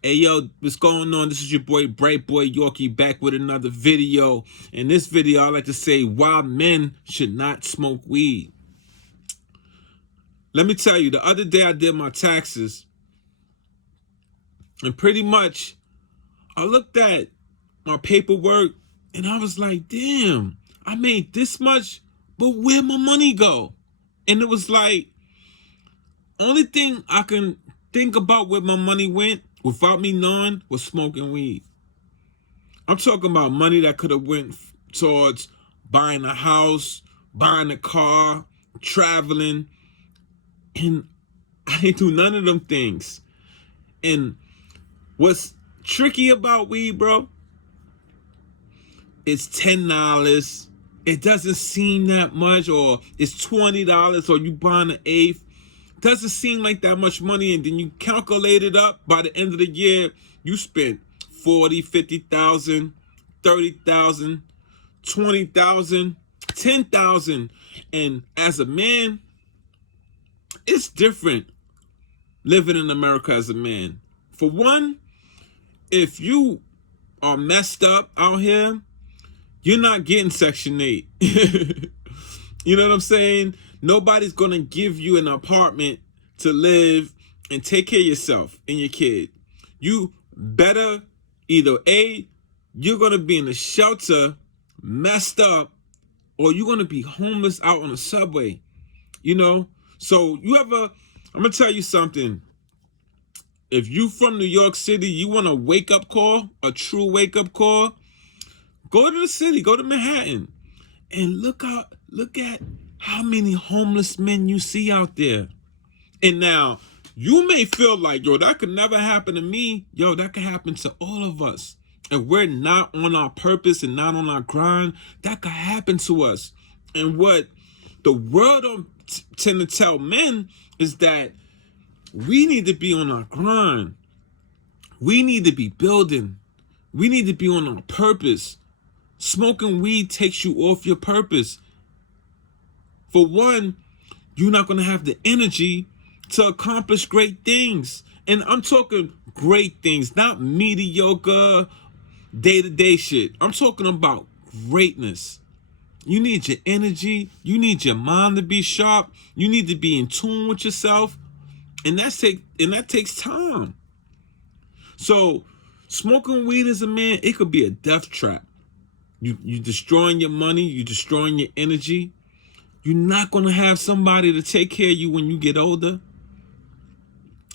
Hey yo, what's going on? This is your boy Bright Boy Yorkie back with another video. In this video, I like to say why men should not smoke weed. Let me tell you, the other day I did my taxes, and pretty much I looked at my paperwork and I was like, damn, I made this much, but where'd my money go? And it was like, only thing I can think about where my money went without me knowing was smoking weed. I'm talking about money that could have went towards buying a house, buying a car, traveling, and I didn't do none of them things. And what's tricky about weed, bro, it's $10. It doesn't seem that much, or it's $20, or you buying an eighth. Doesn't seem like that much money, and then you calculate it up. By the end of the year, you spent 40, 50,000, 30,000, 20,000, 10,000. And as a man, it's different living in America as a man. For one, if you are messed up out here, you're not getting Section 8. You know what I'm saying? Nobody's going to give you an apartment to live and take care of yourself and your kid. You better either A, you're going to be in a shelter messed up, or you're going to be homeless out on the subway. You know? So I'm going to tell you something. If you from New York City, you want a wake-up call, a true wake-up call, go to the city, go to Manhattan, and look at how many homeless men you see out there. And now, you may feel like, yo, that could never happen to me. Yo, that could happen to all of us. If we're not on our purpose and not on our grind, that could happen to us. And what the world don't tend to tell men is that we need to be on our grind. We need to be building. We need to be on our purpose. Smoking weed takes you off your purpose. For one, you're not going to have the energy to accomplish great things. And I'm talking great things, not mediocre, day-to-day shit. I'm talking about greatness. You need your energy. You need your mind to be sharp. You need to be in tune with yourself. And that takes time. So smoking weed as a man, it could be a death trap. You destroying your money. You destroying your energy. You're not going to have somebody to take care of you when you get older.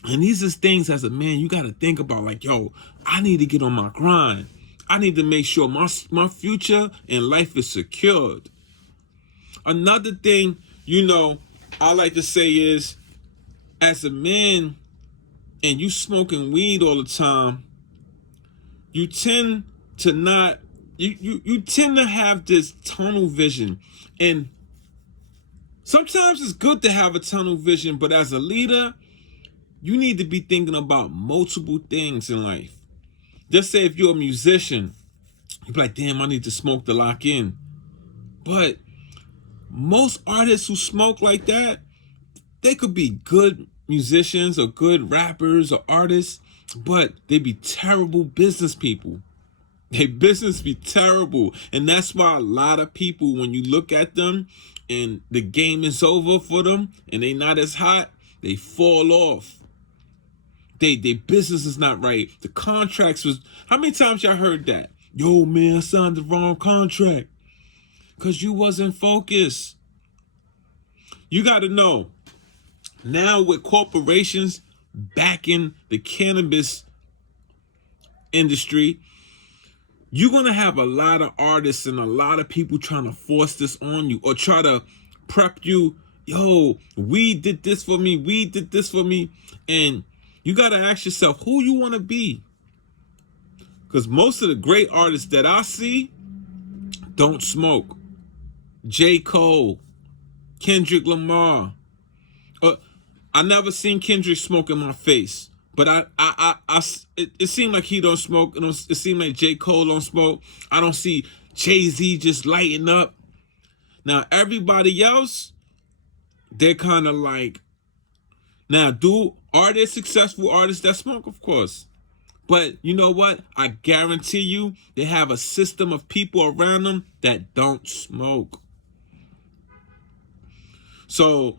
And these are things as a man you got to think about, like, yo, I need to get on my grind. I need to make sure my future in life is secured. Another thing, I like to say is, as a man and you smoking weed all the time, you tend to not, you tend to have this tunnel vision. And sometimes it's good to have a tunnel vision, but as a leader, you need to be thinking about multiple things in life. Just say if you're a musician, you're like, damn, I need to smoke to lock in. But most artists who smoke like that, they could be good musicians or good rappers or artists, but they be terrible business people. Their business be terrible. And that's why a lot of people, when you look at them and the game is over for them and they not as hot, they fall off. Their business is not right. The contracts was, how many times y'all heard that? Yo, man, I signed the wrong contract. Because you wasn't focused. You got to know, now with corporations backing the cannabis industry, you're going to have a lot of artists and a lot of people trying to force this on you or try to prep you. Yo, we did this for me. We did this for me. And you got to ask yourself who you want to be. Because most of the great artists that I see don't smoke. J. Cole, Kendrick Lamar. I never seen Kendrick smoke in my face. But it seemed like he don't smoke. It seemed like J. Cole don't smoke. I don't see Jay-Z just lighting up. Now, everybody else, they're kind of like, now, are there successful artists that smoke? Of course. But you know what? I guarantee you they have a system of people around them that don't smoke. So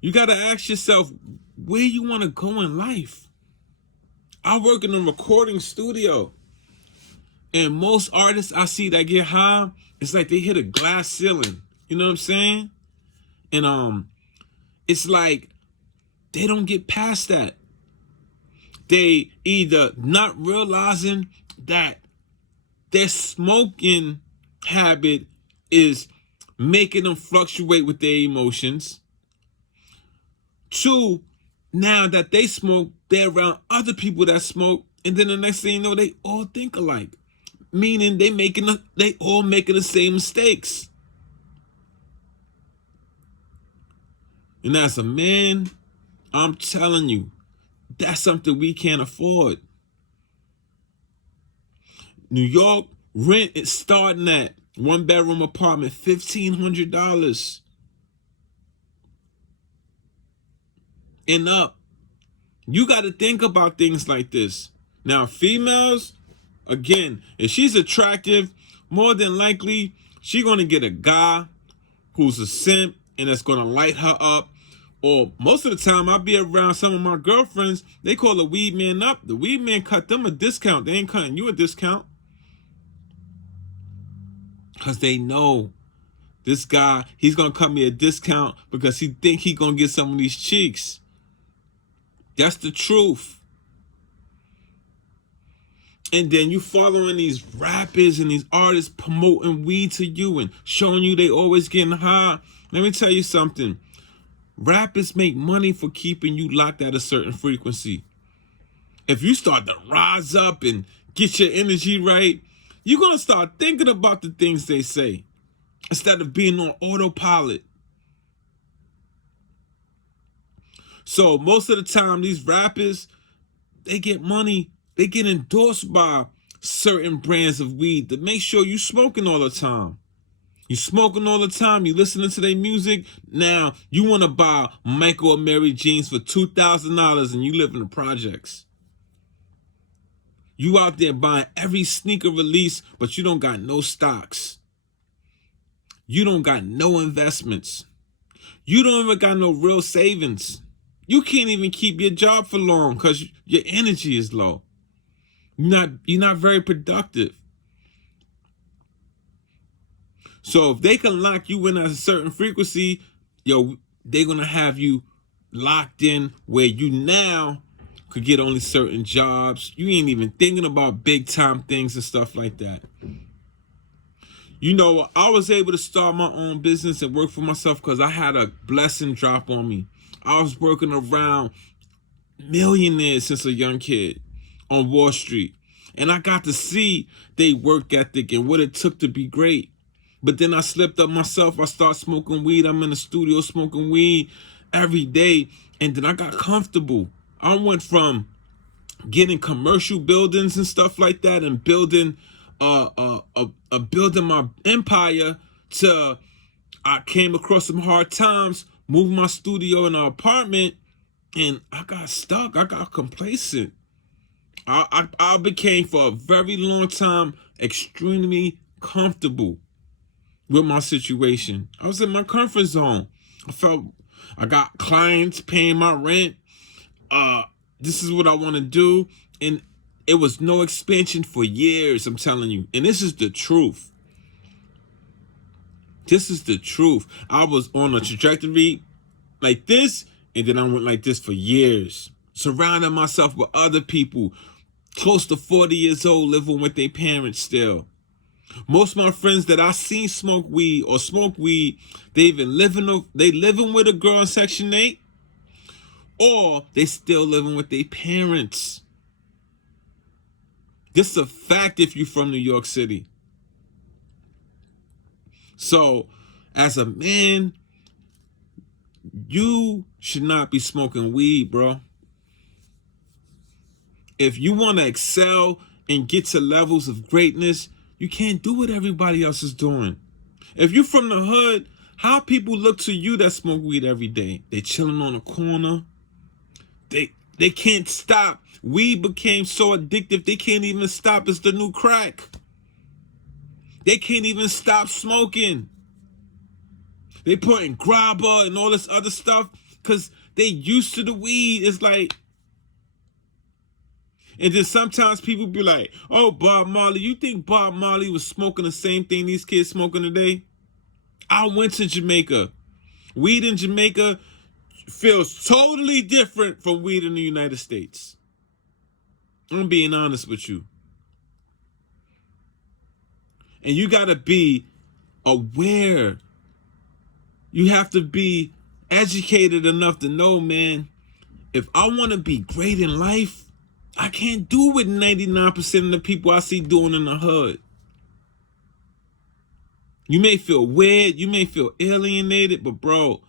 you got to ask yourself where you want to go in life. I work in a recording studio. And most artists I see that get high, it's like they hit a glass ceiling. You know what I'm saying? And it's like they don't get past that. They either not realizing that their smoking habit is making them fluctuate with their emotions. Two, now that they smoke, they're around other people that smoke, and then the next thing you know, they all think alike. Meaning they all making the same mistakes. And as a man, I'm telling you, that's something we can't afford. New York, rent is starting at 1-bedroom apartment, $1,500 and up. You got to think about things like this. Now, females, again, if she's attractive, more than likely, she's going to get a guy who's a simp and that's going to light her up. Or most of the time, I'll be around some of my girlfriends, they call the weed man up. The weed man cut them a discount. They ain't cutting you a discount. Because they know this guy, he's going to cut me a discount because he think he going to get some of these cheeks. That's the truth. And then you following these rappers and these artists promoting weed to you and showing you they always getting high. Let me tell you something. Rappers make money for keeping you locked at a certain frequency. If you start to rise up and get your energy right, you're going to start thinking about the things they say instead of being on autopilot. So most of the time, these rappers, they get money. They get endorsed by certain brands of weed to make sure you smoking all the time. You smoking all the time. You listening to their music. Now you want to buy Michael or Mary jeans for $2,000 and you live in the projects. You out there buying every sneaker release, but you don't got no stocks. You don't got no investments. You don't even got no real savings. You can't even keep your job for long because your energy is low. You're not very productive. So if they can lock you in at a certain frequency, they're gonna have you locked in where you now could get only certain jobs. You ain't even thinking about big time things and stuff like that. You know, I was able to start my own business and work for myself because I had a blessing drop on me. I was working around millionaires since a young kid on Wall Street. And I got to see their work ethic and what it took to be great. But then I slipped up myself. I started smoking weed. I'm in the studio smoking weed every day. And then I got comfortable. I went from getting commercial buildings and stuff like that and building building my empire to I came across some hard times, moved my studio in an apartment, and I got stuck. I got complacent. I became, for a very long time, extremely comfortable with my situation. I was in my comfort zone. I got clients paying my rent. This is what I want to do. And it was no expansion for years, I'm telling you. And this is the truth. This is the truth. I was on a trajectory like this, and then I went like this for years. Surrounding myself with other people close to 40 years old, living with their parents still. Most of my friends that I seen smoke weed, they living with a girl in Section 8, or they still living with their parents. This is a fact if you're from New York City. So, as a man, you should not be smoking weed, bro. If you want to excel and get to levels of greatness, you can't do what everybody else is doing. If you're from the hood, how people look to you that smoke weed every day? They chilling on a corner. They can't stop. Weed became so addictive, they can't even stop. It's the new crack. They can't even stop smoking. They put in grabber and all this other stuff because they used to the weed. It's like, and then sometimes people be like, oh, Bob Marley, you think Bob Marley was smoking the same thing these kids smoking today? I went to Jamaica. Weed in Jamaica feels totally different from weed in the United States. I'm being honest with you. And you got to be aware. You have to be educated enough to know, man, if I want to be great in life, I can't do what 99% of the people I see doing in the hood. You may feel weird, you may feel alienated, but bro,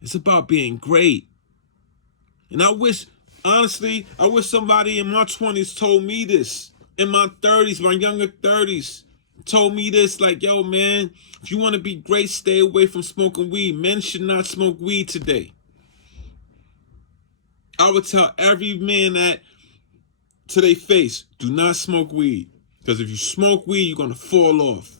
it's about being great. And I wish, honestly, I wish somebody in my 20s told me this. In my 30s, my younger 30s, told me this, like, yo, man, if you want to be great, stay away from smoking weed. Men should not smoke weed today. I would tell every man that to their face, do not smoke weed. Because if you smoke weed, you're going to fall off.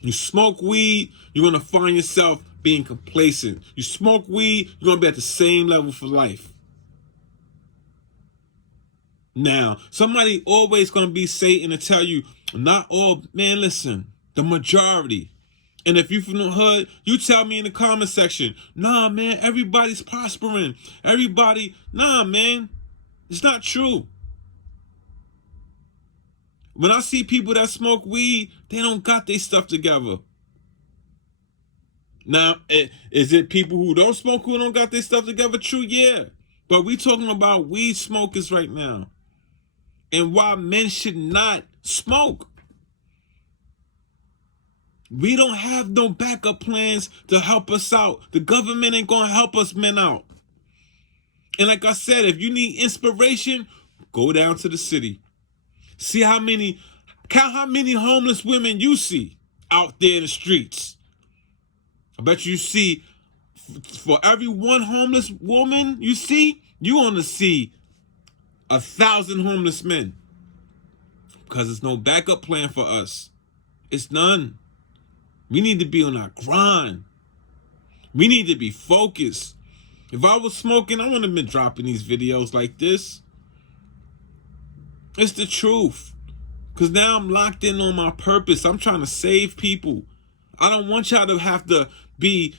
You smoke weed, you're going to find yourself being complacent. You smoke weed, you're going to be at the same level for life. Now, somebody always going to be Satan to tell you, not all, man, listen, the majority. And if you from the hood, you tell me in the comment section, nah, man, everybody's prospering. Everybody, nah, man, it's not true. When I see people that smoke weed, they don't got their stuff together. Now, is it people who don't smoke who don't got their stuff together? True, yeah. But we talking about weed smokers right now. And why men should not smoke. We don't have no backup plans to help us out. The government ain't gonna help us men out. And like I said, if you need inspiration, go down to the city. See count how many homeless women you see out there in the streets. I bet you see, for every one homeless woman you see, you gonna see 1,000 homeless men. Because there's no backup plan for us. It's none. We need to be on our grind. We need to be focused. If I was smoking, I wouldn't have been dropping these videos like this. It's the truth. Because now I'm locked in on my purpose. I'm trying to save people. I don't want y'all to have to be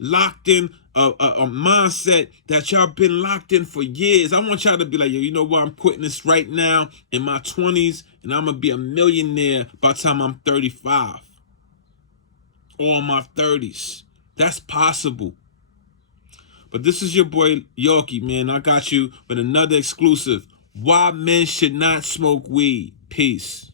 locked in a mindset that y'all been locked in for years. I want y'all to be like, yo, you know what? I'm quitting this right now in my 20s, and I'm going to be a millionaire by the time I'm 35. Or in my 30s. That's possible. But this is your boy Yorkie, man. I got you with another exclusive. Why men should not smoke weed. Peace.